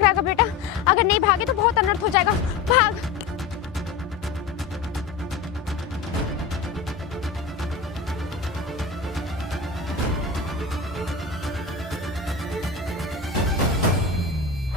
भाग राघव बेटा, अगर नहीं भागे तो बहुत अनर्थ हो जाएगा। भाग।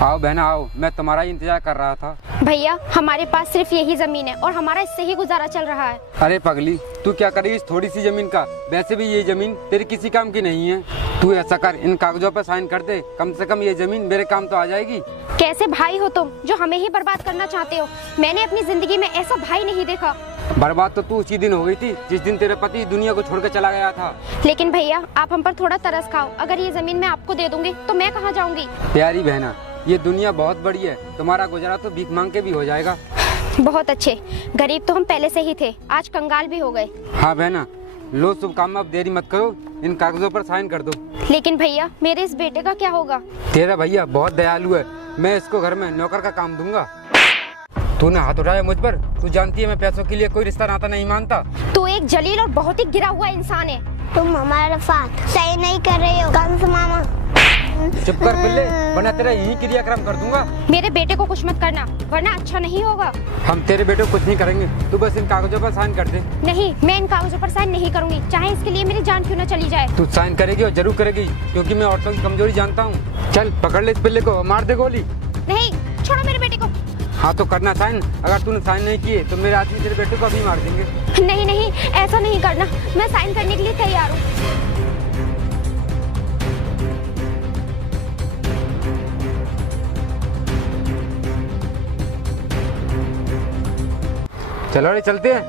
आओ बहना आओ, मैं तुम्हारा ही इंतजार कर रहा था। भैया हमारे पास सिर्फ यही जमीन है और हमारा इससे ही गुजारा चल रहा है। अरे पगली, तू क्या करेगी इस थोड़ी सी जमीन का? वैसे भी ये जमीन तेरी किसी काम की नहीं है। तू ऐसा कर, इन कागजों पर साइन कर दे, कम से कम ये जमीन मेरे काम तो आ जाएगी। कैसे भाई हो तुम जो हमें ही बर्बाद करना चाहते हो? मैंने अपनी जिंदगी में ऐसा भाई नहीं देखा। बर्बाद तो तू उसी दिन हो गई थी जिस दिन तेरे पति दुनिया को छोड़कर चला गया था। लेकिन भैया आप हम पर थोड़ा तरस खाओ, अगर ये जमीन मैं आपको दे दूंगी तो मैं कहाँ जाऊंगी? प्यारी बहना, ये दुनिया बहुत बड़ी है, तुम्हारा गुजारा तो भीख मांग के भी हो जाएगा। बहुत अच्छे, गरीब तो हम पहले से ही थे, आज कंगाल भी हो गए। हाँ बहना, लो शुभ काम, अब देरी मत करो, इन कागजों पर साइन कर दो। लेकिन भैया मेरे इस बेटे का क्या होगा? तेरा भैया बहुत दयालु है, मैं इसको घर में नौकर का काम दूंगा। तूने हाथ उठाया मुझ पर, तू जानती है मैं पैसों के लिए कोई रिश्ता नाता नहीं मानता। तू एक जलील और बहुत ही गिरा हुआ इंसान है। तुम हमारे साथ सही नहीं कर रहे हो कंस मामा। चुप कर पिल्ले, वरना तेरा यही क्रियाक्रम कर दूंगा। मेरे बेटे को कुछ मत करना वरना अच्छा नहीं होगा। हम तेरे बेटे को कुछ नहीं करेंगे, तू बस इन कागजों पर साइन कर दे। नहीं, मैं इन कागजों पर साइन नहीं करूंगी, चाहे इसके लिए मेरी जान क्यों न चली जाए। तू साइन करेगी और जरूर करेगी, क्योंकि मैं औरतों की कमजोरी जानता हूँ। चल पकड़ ले इस पिल्ले को, मार दे गोली। नहीं, छोड़ो मेरे बेटे को। हाँ तो करना साइन, अगर तूने साइन नहीं किए तो मेरे आदमी तेरे बेटे को अभी मार देंगे। नहीं नहीं, ऐसा नहीं करना, मैं साइन करने के लिए तैयार हूँ। चलो रे चलते हैं।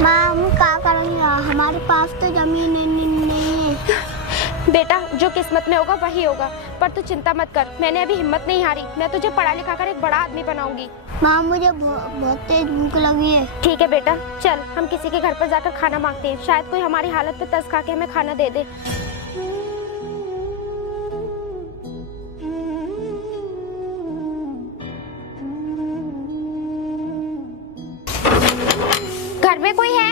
माम क्या करेंगे, हमारे पास तो जमीन नहीं है। बेटा जो किस्मत में होगा वही होगा, पर तू चिंता मत कर, मैंने अभी हिम्मत नहीं हारी, मैं तुझे पढ़ा लिखा कर एक बड़ा आदमी बनाऊंगी। माँ मुझे बहुत तेज भूख लगी है। ठीक है बेटा, चल हम किसी के घर पर जाकर खाना मांगते हैं, शायद कोई हमारी हालत पे तरस खा के हमें खाना दे दे। घर में कोई है?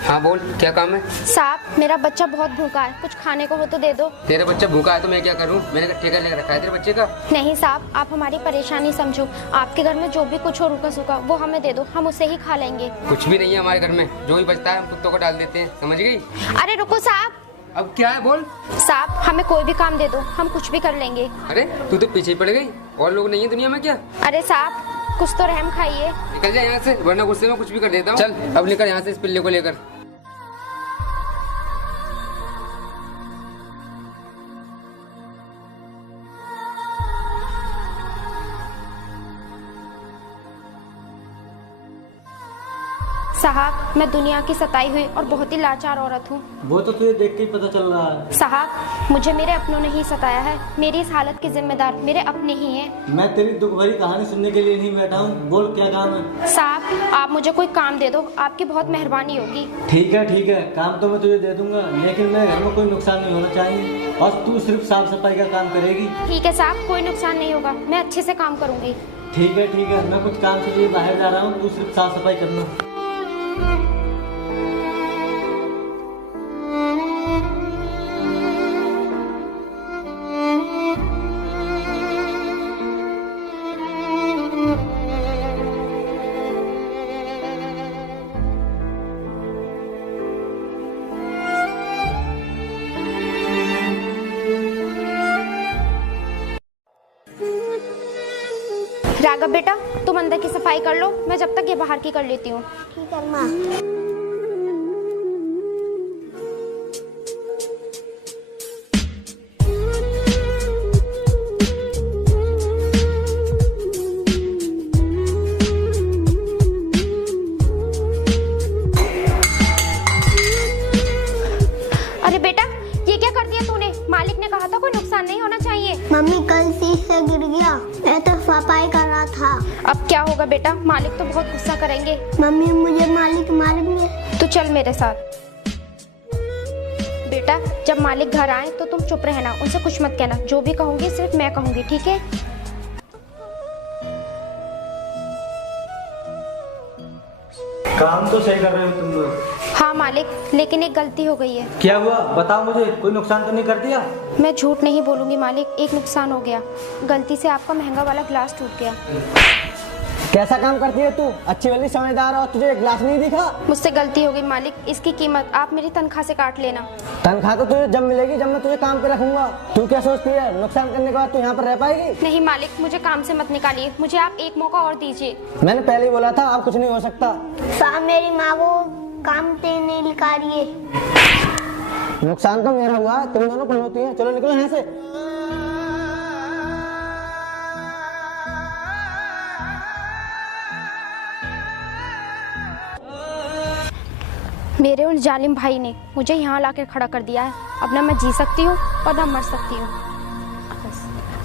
हाँ बोल, क्या काम है? साहब मेरा बच्चा बहुत भूखा है, कुछ खाने को हो तो दे दो। तेरा बच्चा भूखा है तो मैं क्या करूँ? मैंने ठेका लेकर रखा है तेरे बच्चे का। नहीं साहब, आप हमारी परेशानी समझो, आपके घर में जो भी कुछ हो रूखा सूखा वो हमें दे दो, हम उसे ही खा लेंगे। कुछ भी नहीं है हमारे घर में, जो भी बचता है हम कुत्तों को डाल देते हैं, समझ गई? अरे रुको साहब। अब क्या है बोल? साहब हमें कोई भी काम दे दो, हम कुछ भी कर लेंगे। अरे तू तो पीछे ही पड़ गई, और लोग नहीं है दुनिया में क्या? अरे साहब कुछ तो रहम खाइए। निकल जाए यहाँ से, वरना गुस्से में कुछ भी कर देता हूँ। चल अब निकल यहाँ से इस पिल्ले को लेकर। साहब मैं दुनिया की सताई हुई और बहुत ही लाचार औरत हूँ। वो तो तुझे देख के ही पता चल रहा है। साहब मुझे मेरे अपनों ने ही सताया है, मेरी इस हालत के जिम्मेदार मेरे अपने ही हैं। मैं तेरी दुख भरी कहानी सुनने के लिए नहीं बैठा हूँ, बोल क्या काम है? साहब आप मुझे कोई काम दे दो, आपकी बहुत मेहरबानी होगी। ठीक है, काम तो मैं तुझे दे दूंगा, लेकिन मेरे घर में कोई नुकसान नहीं होना चाहिए, और तू सिर्फ साफ सफाई का काम करेगी। ठीक है साहब, कोई नुकसान नहीं होगा, मैं अच्छे से काम करूँगी। ठीक है, मैं कुछ काम के लिए बाहर जा रहा हूँ, तू सिर्फ साफ सफाई करना। राघव बेटा तुम अंदर की सफाई कर लो, मैं जब तक ये बाहर की कर लेती हूँ। ठीक है माँ। अरे बेटा ये क्या कर दिया तूने? मालिक ने कहा था कोई नुकसान नहीं होना चाहिए। मम्मी कल शीशे गिर गया, मैं तो सफाई कर रहा था। अब क्या होगा बेटा, मालिक तो बहुत गुस्सा करेंगे। मम्मी मुझे मालिक मारेंगे। तू चल मेरे साथ। बेटा जब मालिक घर आए तो तुम चुप रहना, उनसे कुछ मत कहना, जो भी कहूंगी सिर्फ मैं कहूंगी, ठीक है? काम तो सही कर रहे हो तुम लोग। हाँ मालिक, लेकिन एक गलती हो गई है। क्या हुआ बताओ मुझे, कोई नुकसान तो नहीं कर दिया? मैं झूठ नहीं बोलूंगी मालिक, एक नुकसान हो गया। गलती से आपका महंगा वाला ग्लास टूट गया। कैसा काम करती है तू? अच्छी वाली समझदार और तुझे एक ग्लास नहीं दिखा? मुझसे गलती हो गई मालिक, इसकी कीमत आप मेरी तनख्वाह से काट लेना। तनख्वाह तो तुझे जब मिलेगी जब मैं तुझे काम पे रखूंगा। तू क्या सोचती है नुकसान करने के बाद तू यहाँ पर रह पाएगी? नहीं मालिक, मुझे काम से मत निकालिए, मुझे आप एक मौका और दीजिए। मैंने पहले ही बोला था अब कुछ नहीं हो सकता। साहब मेरी माँ को काम से नहीं निकालिए। नुकसान तो मेरा हुआ, तुम दोनों पनौती हैं। चलो निकलो यहाँ से। मेरे उन जालिम भाई ने मुझे यहाँ लाकर खड़ा कर दिया है। अब ना मैं जी सकती हूँ और ना मर सकती हूँ।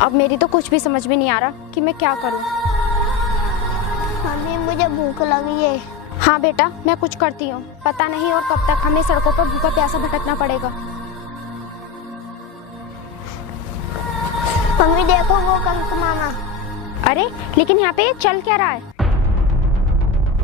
अब मेरी तो कुछ भी समझ में नहीं आ रहा कि मैं क्या करूँ। मम्मी मुझे भूख लगी है। हाँ बेटा, मैं कुछ करती हूँ। पता नहीं और कब तक हमें सड़कों पर भूखा प्यासा भटकना पड़ेगा। मम्मी देखो वो कंकु मामा। अरे लेकिन यहाँ पे चल क्या रहा है?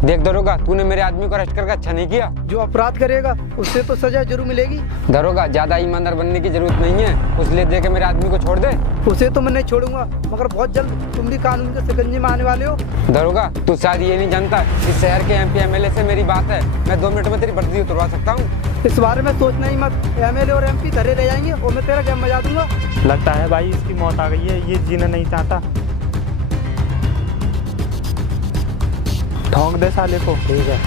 देख दरोगा, तूने मेरे आदमी को अरेस्ट करके अच्छा नहीं किया। जो अपराध करेगा उससे तो सजा जरूर मिलेगी। दरोगा, ज्यादा ईमानदार बनने की जरूरत नहीं है, उसलिए दे के मेरे आदमी को छोड़ दे। उसे तो मैं नहीं छोड़ूंगा, मगर बहुत जल्द तुम भी कानून के शिकंजे में आने वाले हो। दरोगा, तू शायद ये नहीं जानता, इस शहर के MP MLA से मेरी बात है। मैं 2 मिनट में तेरी वर्दी उतरवा सकता हूँ। इस बारे में सोचना ही मत। MLA और MP धरे रह जाएंगे और मैं तेरा गेम बजा दूंगा। लगता है भाई इसकी मौत आ गई है, ये जीना नहीं चाहता। ठोंक दे साले को। ठीक है।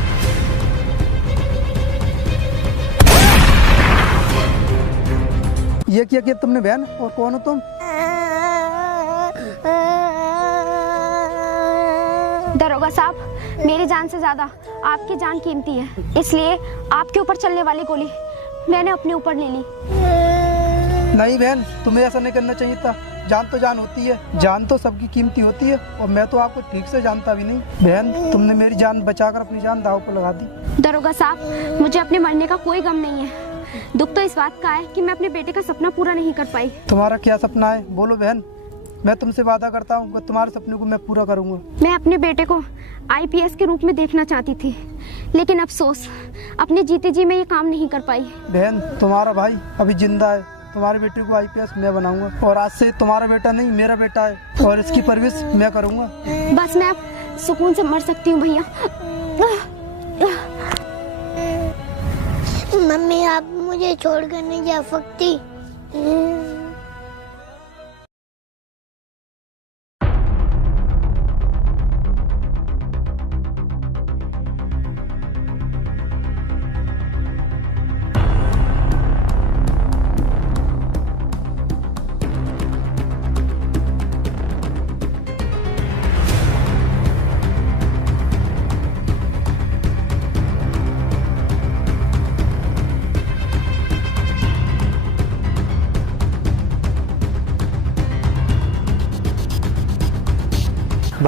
ये क्या किया तुमने बहन? और कौन हो तुम? दरोगा साहब, मेरी जान से ज्यादा आपकी जान कीमती है, इसलिए आपके ऊपर चलने वाली गोली मैंने अपने ऊपर ले ली। नहीं बहन, तुम्हें ऐसा नहीं करना चाहिए था। जान तो जान होती है, जान तो सबकी कीमती होती है, और मैं तो आपको ठीक से जानता भी नहीं। बहन, तुमने मेरी जान बचाकर अपनी जान दांव पर लगा दी। दरोगा साहब, मुझे अपने मरने का कोई गम नहीं है। दुख तो इस बात का है कि मैं अपने बेटे का सपना पूरा नहीं कर पाई। तुम्हारा क्या सपना है बोलो बहन? मैं तुमसे वादा करता हूँ कि तुम्हारे सपने को मैं पूरा करूँगा। मैं अपने बेटे को IPS के रूप में देखना चाहती थी, लेकिन अफसोस अपने जीते जी मैं ये काम नहीं कर पाई। बहन, तुम्हारा भाई अभी जिंदा है। तुम्हारे बेटे को IPS मैं बनाऊंगा, और आज से तुम्हारा बेटा नहीं मेरा बेटा है, और इसकी परवरिश मैं करूँगा। बस मैं अब सुकून से मर सकती हूँ भैया। मम्मी आप मुझे छोड़कर नहीं जा सकती।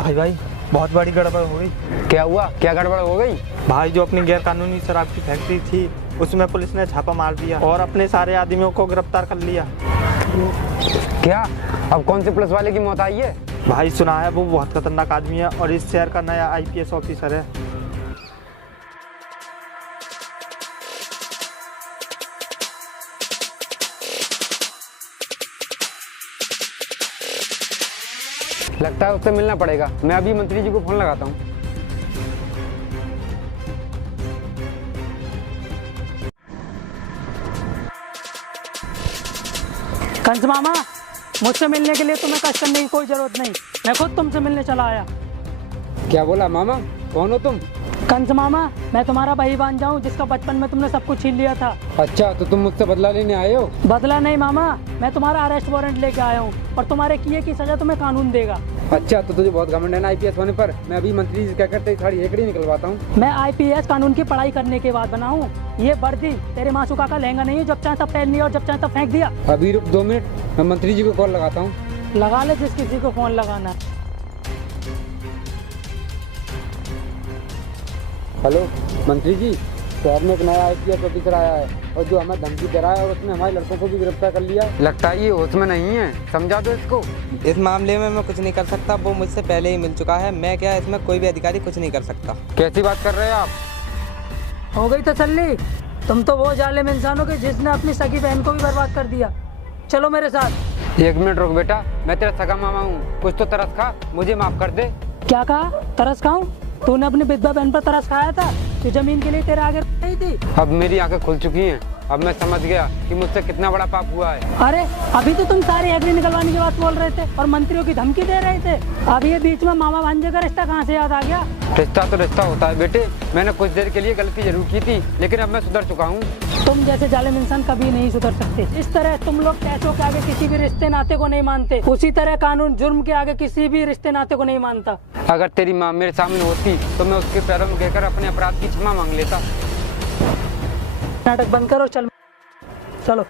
भाई बहुत बड़ी गड़बड़ हो गई। क्या हुआ? क्या गड़बड़ हो गई? भाई, जो अपनी गैरकानूनी शराब की फैक्ट्री थी उसमें पुलिस ने छापा मार दिया और अपने सारे आदमियों को गिरफ्तार कर लिया। क्या? अब कौन से पुलिस वाले की मौत आई है? भाई, सुना है वो बहुत खतरनाक आदमी है और इस शहर का नया IPS ऑफिसर है। लगता है उससे मिलना पड़ेगा। मैं अभी मंत्री जी को फोन लगाता हूँ। कंस मामा, मुझसे मिलने के लिए तुम्हें कष्ट करने की कोई जरूरत नहीं, मैं खुद तुमसे मिलने चला आया। क्या बोला मामा? कौन हो तुम? कंस मामा, मैं तुम्हारा भाई बन जाऊं जिसका बचपन में तुमने सब कुछ छीन लिया था। अच्छा, तो तुम मुझसे बदला लेने आए हो? बदला नहीं मामा, मैं तुम्हारा अरेस्ट वारंट लेके आया हूँ और तुम्हारे किए की सजा तुम्हें कानून देगा। अच्छा, तो तुझे बहुत घमंड है ना IPS होने पर। मैं अभी मंत्री जी क्या करते सारी हेकड़ी निकलवाता हूँ। मैं IPS कानून की पढ़ाई करने के बाद बना हूँ। ये वर्दी तेरे मासूका का लहंगा नहीं है, जब चाहे तब पहन लिया और जब चाहे तब फेंक दिया। अभी रुक 2 मिनट, मैं मंत्री जी को कॉल लगाता हूँ। लगा ले जिस किसी को फोन लगाना है। हेलो मंत्री जी, शहर में एक नया IPS ऑफिसर आया है और जो हमें धमकी दे रहा है और उसने हमारे लड़कों को भी गिरफ्तार कर लिया। लगता है ये होश में नहीं है, समझा दो इसको। इस मामले में मैं कुछ नहीं कर सकता, वो मुझसे पहले ही मिल चुका है। मैं क्या, इसमें कोई भी अधिकारी कुछ नहीं कर सकता। कैसी बात कर रहे हैं आप? हो गई तसल्ली? तुम तो वो जालिम इंसान हो कि जिसने अपनी सगी बहन को भी बर्बाद कर दिया। चलो मेरे साथ। 1 मिनट रुक बेटा, मैं तेरा सगा मामा हूँ, कुछ तो तरस खा, मुझे माफ कर दे। क्या कहा? तरस खाऊं? तूने अपनी विधवा बहन पर तरस खाया था जो जमीन के लिए तेरे आगे नहीं थी। अब मेरी आंखें खुल चुकी हैं, अब मैं समझ गया कि मुझसे कितना बड़ा पाप हुआ है। अरे अभी तो तुम सारी एग्री निकलवाने की बात बोल रहे थे और मंत्रियों की धमकी दे रहे थे। अब ये बीच में मामा भांजे का रिश्ता कहाँ से याद आ गया? रिश्ता तो रिश्ता होता है बेटे, मैंने कुछ देर के लिए गलती जरूर की थी, लेकिन अब मैं सुधर चुका हूँ। तुम जैसे जालिम इंसान कभी नहीं सुधर सकते। इस तरह तुम लोग पैसों के आगे किसी भी रिश्ते नाते को नहीं मानते, उसी तरह कानून जुर्म के आगे किसी भी रिश्ते नाते को नहीं मानता। अगर तेरी माँ मेरे सामने होती तो मैं उसके पैरों में गिरकर अपने अपराध की क्षमा मांग लेता। नाटक बंद करो, चलो।